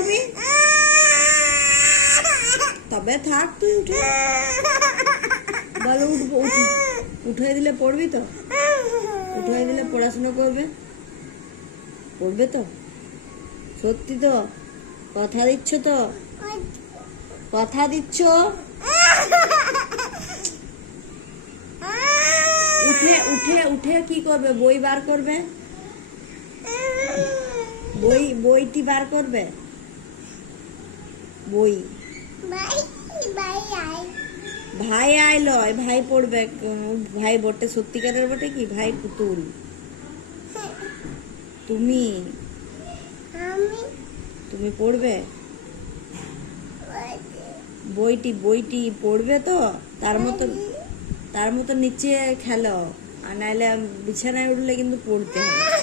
করবি? তবে থাক, তুই উঠে বল, উঠবো। উঠে দিলে পড়বি তো? উঠে দিলে পড়াশোনা করবে? পড়বে তো? সত্যি তো? কথা দিচ্ছ তো? কথা দিচ্ছ? উঠে উঠে উঠে কি করবে? বই বার করবে? বইটি বার করবে? বই ভাই আয় লয়, ভাই পড়বে। ভাই বটে, সত্যিকারের বটে কি? ভাই পুতুল। তুমি তুমি পড়বে? বইটি পড়বে তো? তার মতো নিচে খেলো, আর নাইলে বিছানায় উঠলে কিন্তু পড়তে হবে।